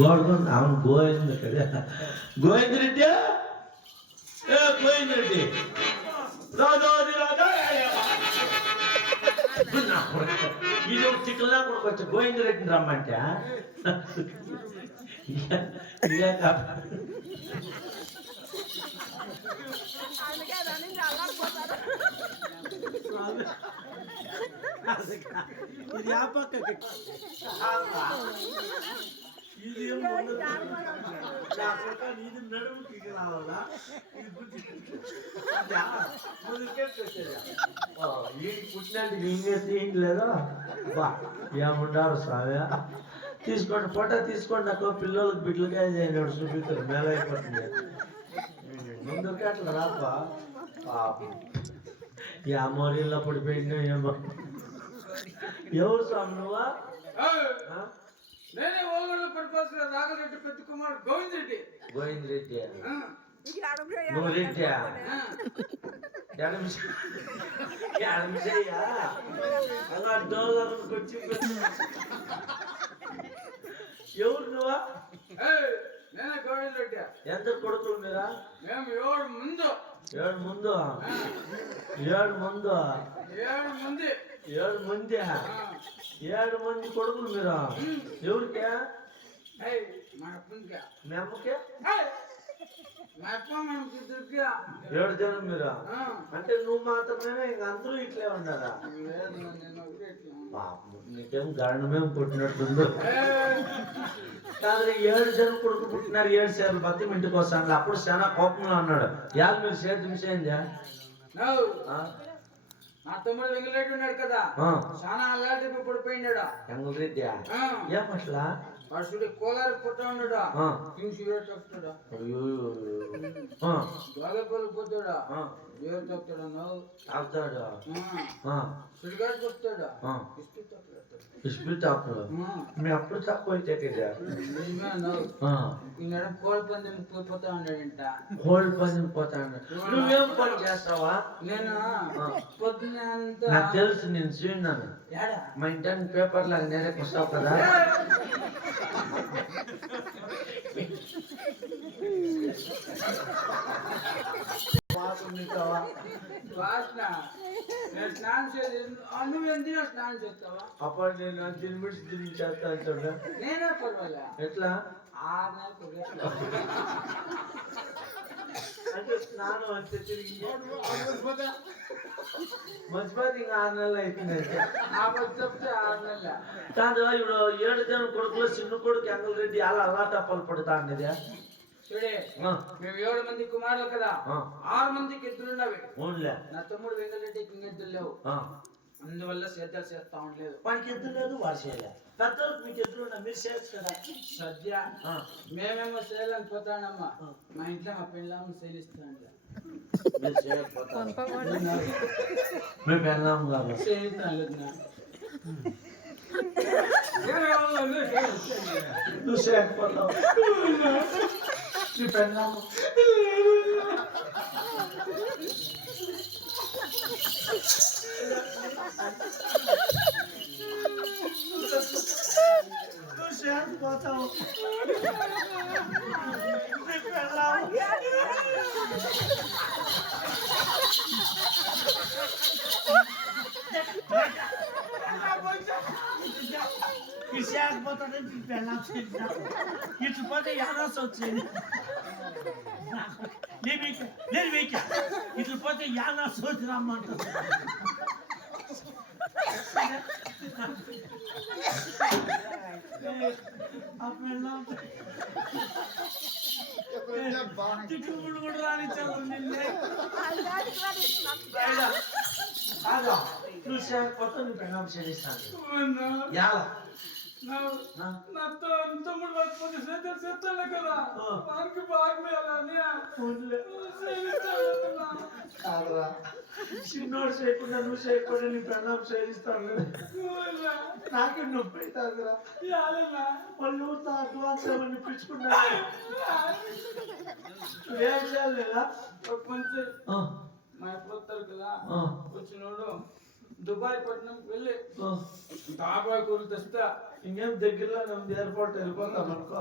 గోడకొని అవును గోవింద కదా గోవింద రెడ్డి గోవింద రెడ్డి ఇది ఒక చిక్కల్లా కూడా వచ్చి గోవింద రెడ్డిని రమ్మంటే ఇది ఆ పక్కకి ఇది నడుముకి రావాలా పుట్టినట్టు ఇంకే తీయట్లేదు బా ఏముంటారు స్వామి తీసుకోండి ఫోటో తీసుకోండి నాకు పిల్లలకి బిడ్డలకే చూపిస్తారు మేళ అయిపోతుంది ముందుకే అట్లా రాపా ఈ అమ్మోరీలో పడిపోయిందో ఏమో ఎవరు స్వామి నువ్వా నేనే ఓల్గొండ పడిపోతున్న రాఘరెడ్డి పెద్ద కుమారుడు గోవింద్ రెడ్డి. గోవింద్ రెడ్డి నువ్వు రెడ్డి అలా డోళ్ళకి ఎవరు నువ్వా? నేనే గోవింద్ రెడ్డి. ఎంత కొడుకులు మీరా? మేము ఏడు ముందు ఏడు మంది ఏడు మంది కొడుకులు మీరా? ఎవరికే? మీ అమ్మకే? ఏడు జనం మీరా? అంటే నువ్వు మాత్రమే ఇంక అందరూ ఇట్లే ఉన్నారా? నీకేం గరణమేం పుట్టినట్టుందో కాదు. 7 జనం కొడుకు పుట్టినారు, 7 సేర్లు బతి ఇంటికి వస్తాను. అప్పుడు చాలా కోపంలో అన్నాడు. యాలు మీరు సేద్యం చేయండి. నా తమ్ముడు వెంగళరెడ్డి ఉన్నాడు కదా, చాలా అల్లాడి పడిపోయినాడు. వెంగళరెడ్డి ఏమట్లా వాడు కోలారి పుట్ట ఉన్నాడు, చెప్తాడా గోదపల్లి పోతాడా, దేవుడు చెప్తాడు, ఆపుతాడు, సుడిగాడు చెప్తాడు, ఇస్పీ తాపులు మీ అప్పుడు తక్కువ అయితే కోడి పందెం పోతా ఉన్నాడంట. కోడి పందెం పోతా ఉన్నాడు. నువ్వేం పని చేస్తావా? నేను పొద్దున నాకు తెలుసు, నేను చూన్నాను. మా ఇంటి పేపర్ లాగా నేనే వస్తావు కదా. అప్పుడు నేను తిని చేస్తా అంటాడు. నేనే పర్వాలే. ఎట్లా 6 నెలలు అంటే స్నానం అంతే తిరిగి మర్చిపోతే ఇంకా 6 నెలలు అయిపోయింది. చెప్తే 6 నెలలు కాదు. ఇప్పుడు 7 జనం కొడుకులో చిన్న కొడుకు వెంగళరెడ్డి అలా అల్లాటప్పలు పడుతా అన్నది. చూడే, మేము 7 మంది కుమారులు కదా, 6 మందికి ఎద్దులున్నవి. నా తమ్ముడు వెంగళరెడ్డికి ఎద్దులు లేవు, అందువల్ల సేద్యాలు చేస్తా ఉండలేదు. మనకి ఎద్దు లేదు, వాడు చేయలేదు. పెద్దలకు మీకు ఎద్దులు ఉన్నా మీరు చేయొచ్చు కదా. సద్య మేమేమో చేయాలని పోతానమ్మా, మా ఇంట్లో మా పెళ్ళాము సేలిస్తా అంటే మేము పెళ్ళాము కాదు చేయిస్తాను. నువ్వు చేయకపోతావు, నీ పెళ్ళాము పోతావు. విశాఖపోతాడని ఇటు పోతే యానాస వచ్చింది. నేను వీక ఇటు పోతే యానాస వచ్చి రమ్మంటుంది. తిట్టుబడి కూడా రానిచ్చాను నిన్నే. నువ్వు చేయకపోతే నువ్వు పెళ్ళాం చేస్తాను. ఎలా తమ్ముడు పడిపోతే చేస్తాలే కదా, వానికి బాగుండాలని కాదురా, చిన్నోడు చేయకుండా నువ్వు చేయకుండా నీ పెళ్ళాం చేయిస్తాను. నాకే నొప్పి అవుతుందిరా. వాళ్ళు అడ్వాన్స్ ఏమని పిచ్చుకున్నా ఏం చేయాలి లేదా? కొంచెం మా పోతారు కదా, వచ్చినోడు దుబాయ్ పట్నం వెళ్ళి ఆ, తాబాయ్ కూరలు తెస్తా ఇంకేం దగ్గరలోనే ఉంది ఎయిర్పోర్ట్ వెళ్ళిపోతాం అనుకో